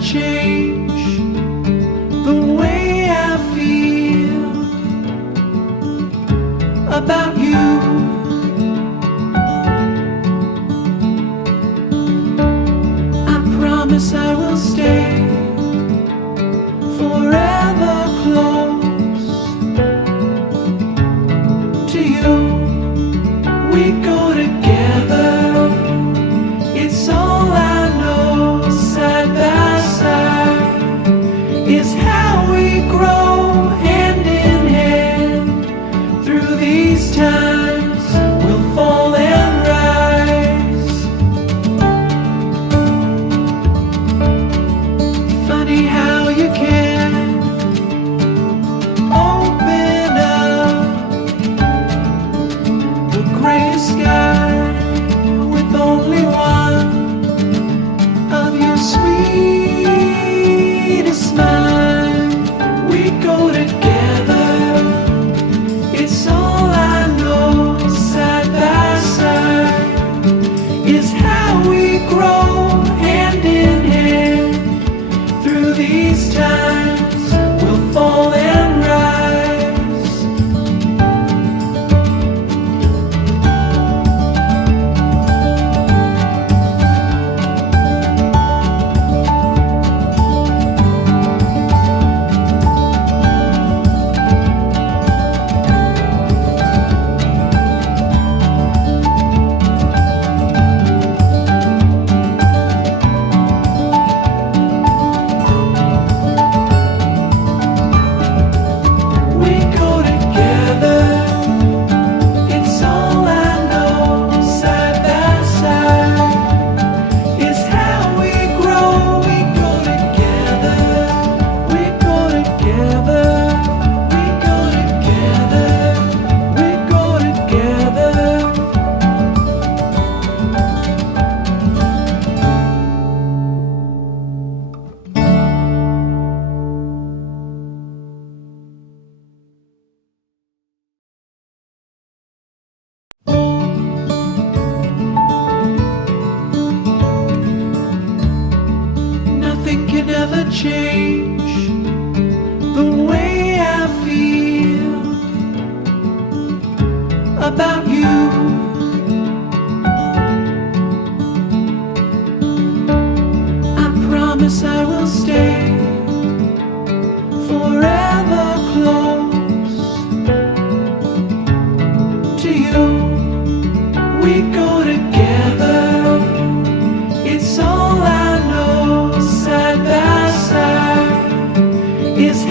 change the way I feel about you. I promise I will stay forever close to you. We go together, it's all I know. Side by side is how we grow, hand in hand. Through these times we'll fall and rise. Funny how you can open up the gray sky with only one of your sweetest smile. We go together, it's all I know. Side by side is how we grow, hand in hand. Through these times we'll fall and rise. We go together, it's all I know. Side by side is how we grow. We go together, we go together, we go together, we go together. Nothing can ever change the way I feel about you. I promise I will stay forever close to you. We go together, it's all I know. Side by side is